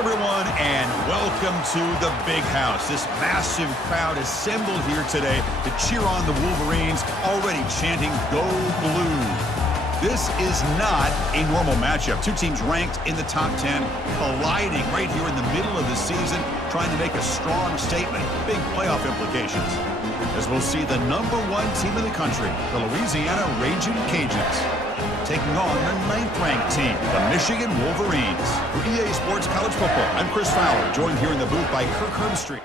everyone, and welcome to the Big House. This massive crowd assembled here today to cheer on the Wolverines, already chanting, "Go Blue." This is not a normal matchup. Two teams ranked in the top 10, colliding right here in the middle of the season, trying to make a strong statement. Big playoff implications, as we'll see the #1 team in the country, the Louisiana Ragin Cajuns, taking on the 9th-ranked team, the Michigan Wolverines. For EA Sports College Football, I'm Chris Fowler, joined here in the booth by Kirk Herbstreit.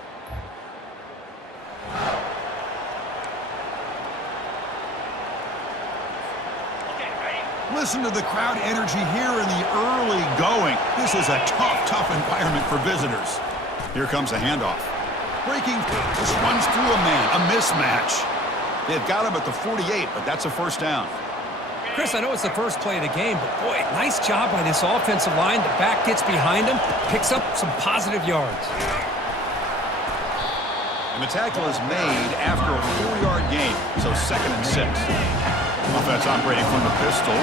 Listen to the crowd energy here in the early going. This is a tough environment for visitors. Here comes a handoff. Breaking, this runs through a man, a mismatch. They've got him at the 48, but that's a first down. Chris, I know it's the first play of the game, but boy, nice job by this offensive line. The back gets behind him, picks up some positive yards. And the tackle is made after a 4-yard gain, so 2nd and 6. Offense operating from the pistol.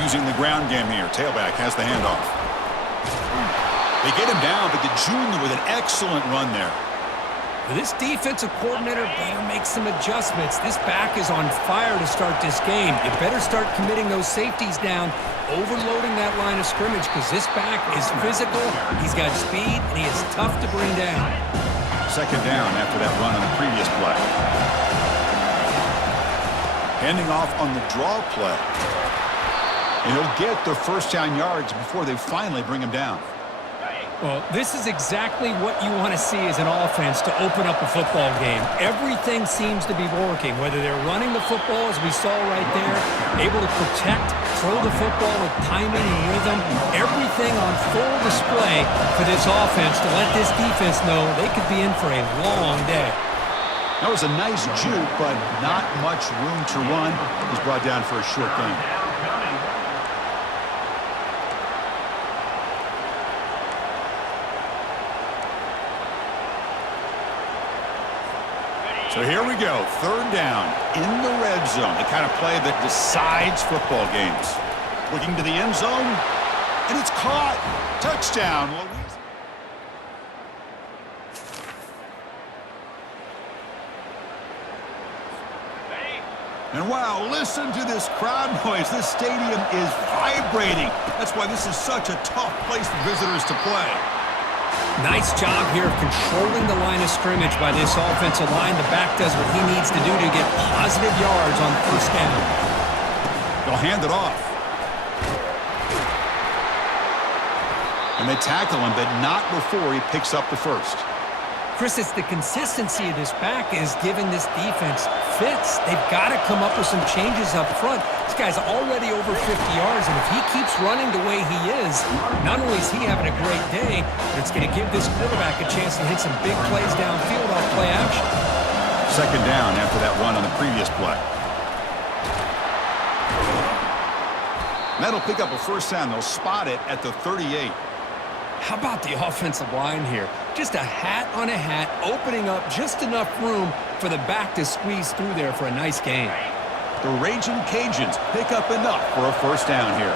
Using the ground game here. Tailback has the handoff. They get him down, but the junior with an excellent run there. This defensive coordinator better make some adjustments. This back is on fire to start this game. You better start committing those safeties down, overloading that line of scrimmage, because this back is physical, he's got speed, and he is tough to bring down. 2nd down after that run on the previous play. Handing off on the draw play. And he'll get the first down yards before they finally bring him down. Well, this is exactly what you want to see as an offense to open up a football game. Everything seems to be working, whether they're running the football, as we saw right there, able to protect, throw the football with timing and rhythm, everything on full display for this offense to let this defense know they could be in for a long day. That was a nice juke, but not much room to run. He's brought down for a short gain. So here we go, 3rd down in the red zone, the kind of play that decides football games. Looking to the end zone, and it's caught. Touchdown, Louisiana. And wow, listen to this crowd noise. This stadium is vibrating. That's why this is such a tough place for visitors to play. Nice job here of controlling the line of scrimmage by this offensive line. The back does what he needs to do to get positive yards on 1st down. They'll hand it off. And they tackle him, but not before he picks up the first. Chris, it's the consistency of this back is giving this defense fits. They've got to come up with some changes up front. This guy's already over 50 yards, and if he keeps running the way he is, not only is he having a great day, but it's going to give this quarterback a chance to hit some big plays downfield off play action. 2nd down after that run on the previous play. And that'll pick up a first down. They'll spot it at the 38. How about the offensive line here? Just a hat on a hat, opening up just enough room for the back to squeeze through there for a nice gain. The Ragin Cajuns pick up enough for a first down here.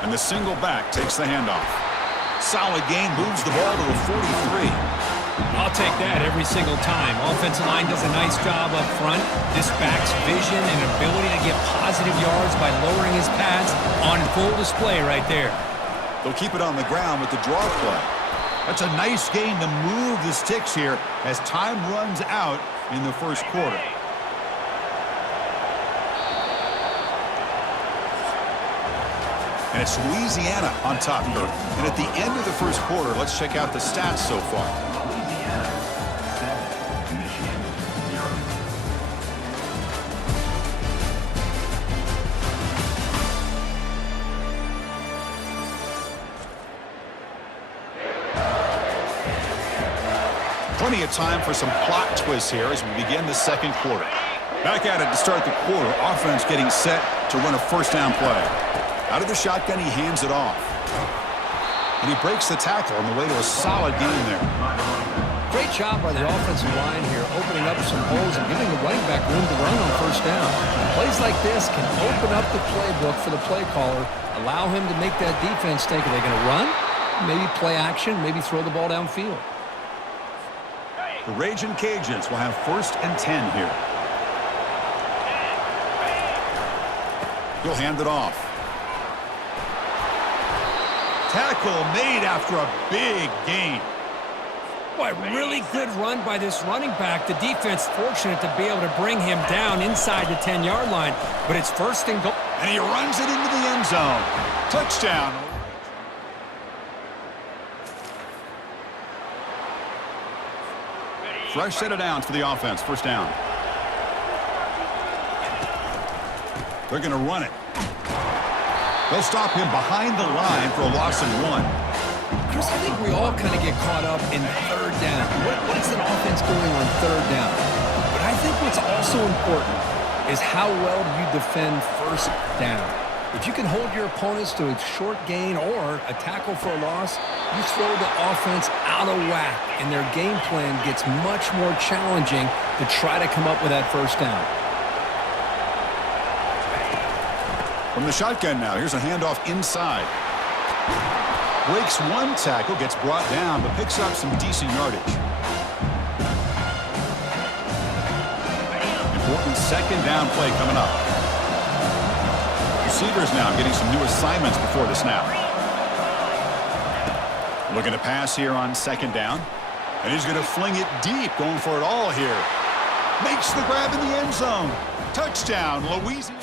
And the single back takes the handoff. Solid gain, moves the ball to the 43. I'll take that every single time. Offensive line does a nice job up front. This back's vision and ability to get positive yards by lowering his pads on full display right there. They'll keep it on the ground with the draw play. That's a nice gain to move the sticks here as time runs out in the 1st quarter. And it's Louisiana on top here. And at the end of the 1st quarter, let's check out the stats so far. Plenty of time for some plot twists here as we begin the 2nd quarter. Back at it to start the quarter. Offense getting set to run a first down play. Out of the shotgun, he hands it off. And he breaks the tackle on the way to a solid gain there. Great job by the offensive line here, opening up some holes and giving the running back room to run on first down. Plays like this can open up the playbook for the play caller, allow him to make that defense think, are they going to run? Maybe play action, maybe throw the ball downfield. The Ragin Cajuns will have 1st and 10 here. He'll hand it off. Tackle made after a big gain. Boy, really good run by this running back. The defense fortunate to be able to bring him down inside the 10-yard line, but it's 1st and goal. And he runs it into the end zone. Touchdown. Fresh set of downs for the offense. 1st down. They're going to run it. They'll stop him behind the line for a loss of 1. Chris, I think we all kind of get caught up in 3rd down. What is an offense doing on 3rd down? But I think what's also important is how well do you defend 1st down. If you can hold your opponents to a short gain or a tackle for a loss, you throw the offense out of whack, and their game plan gets much more challenging to try to come up with that 1st down. From the shotgun now, here's a handoff inside. Breaks 1 tackle, gets brought down, but picks up some decent yardage. Important 2nd down play coming up. Receivers now getting some new assignments before the snap. Looking to pass here on 2nd down. And he's going to fling it deep, going for it all here. Makes the grab in the end zone. Touchdown, Louisiana.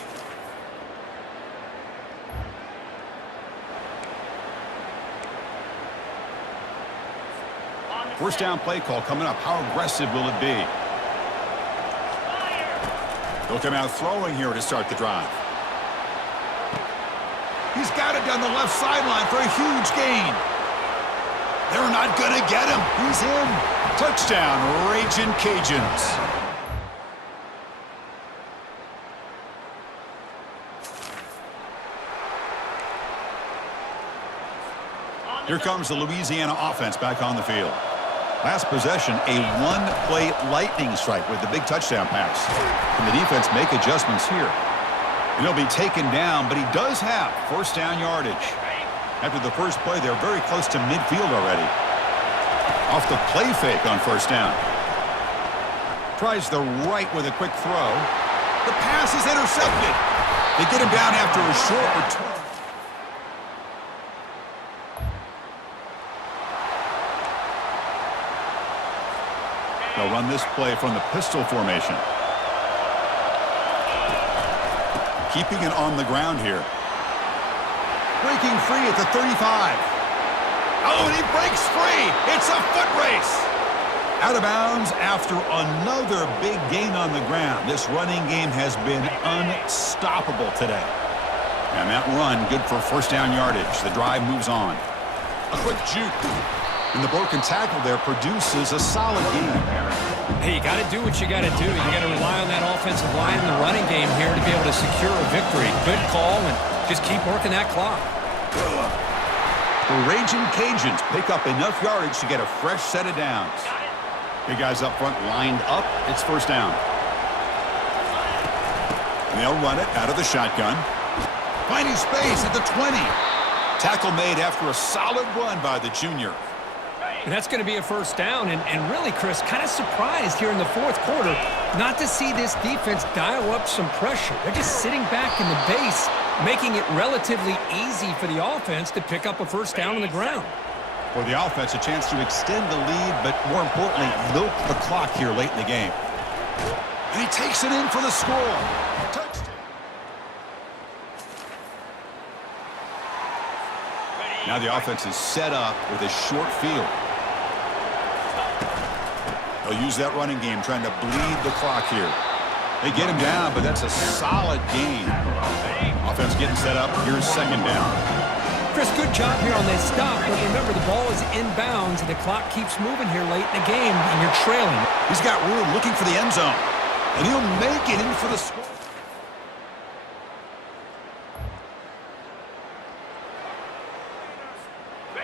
First down play call coming up. How aggressive will it be? They'll come out throwing here to start the drive. He's got it down the left sideline for a huge gain. They're not going to get him. He's in. Touchdown, Ragin Cajuns. Here comes the Louisiana offense back on the field. Last possession, a 1-play lightning strike with the big touchdown pass. Can the defense make adjustments here? And he'll be taken down, but he does have 1st down yardage. After the first play, they're very close to midfield already. Off the play fake on 1st down. Tries the right with a quick throw. The pass is intercepted. They get him down after a short return. They'll run this play from the pistol formation. Keeping it on the ground here. Breaking free at the 35. Oh, and he breaks free. It's a foot race. Out of bounds after another big gain on the ground. This running game has been unstoppable today. And that run, good for 1st down yardage. The drive moves on. A quick juke. And the broken tackle there produces a solid game. Hey, you got to do what you got to do. You got to rely on that offensive line in the running game here to be able to secure a victory. Good call, and just keep working that clock. The Ragin Cajuns pick up enough yardage to get a fresh set of downs. Big guys up front lined up. It's 1st down. And they'll run it out of the shotgun. Finding space at the 20. Tackle made after a solid run by the junior. And that's going to be a 1st down. And really, Chris, kind of surprised here in the 4th quarter not to see this defense dial up some pressure. They're just sitting back in the base, making it relatively easy for the offense to pick up a 1st down on the ground. For the offense, a chance to extend the lead, but more importantly, milk the clock here late in the game. And he takes it in for the score. Touchdown. Now the offense is set up with a short field. They'll use that running game, trying to bleed the clock here. They get him down, but that's a solid gain. Offense getting set up. Here's 2nd down. Chris, good job here on this stop, but remember the ball is inbounds and the clock keeps moving here late in the game and you're trailing. He's got room looking for the end zone, and he'll make it in for the score.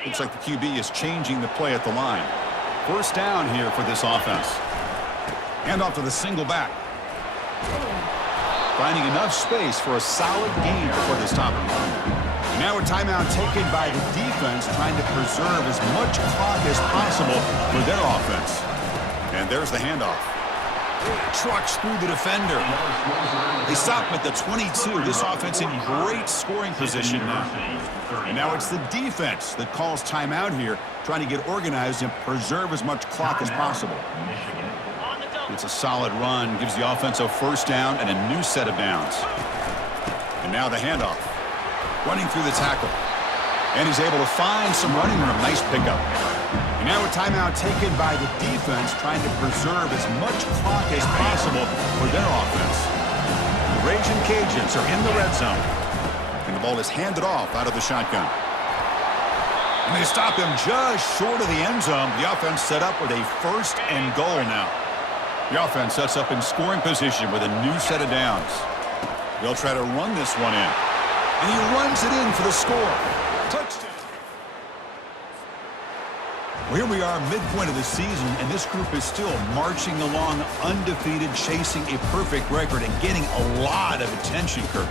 Looks like the QB is changing the play at the line. First down here for this offense. Hand off to the single back. Finding enough space for a solid gain before they stop him. Now a timeout taken by the defense, trying to preserve as much clock as possible for their offense. And there's the handoff. Trucks through the defender. They stop him at the 22. This offense in great scoring position now. And now it's the defense that calls timeout here, trying to get organized and preserve as much clock as possible. It's a solid run, gives the offense a first down and a new set of downs. And now the handoff. Running through the tackle. And he's able to find some running room. Nice pickup. And now a timeout taken by the defense, trying to preserve as much clock as possible for their offense. The Ragin Cajuns are in the red zone. And the ball is handed off out of the shotgun. And they stop him just short of the end zone. The offense set up with a first and goal now. The offense sets up in scoring position with a new set of downs. They'll try to run this one in. And he runs it in for the score. Touchdown. Well, here we are, midpoint of the season, and this group is still marching along undefeated, chasing a perfect record and getting a lot of attention, Kirk.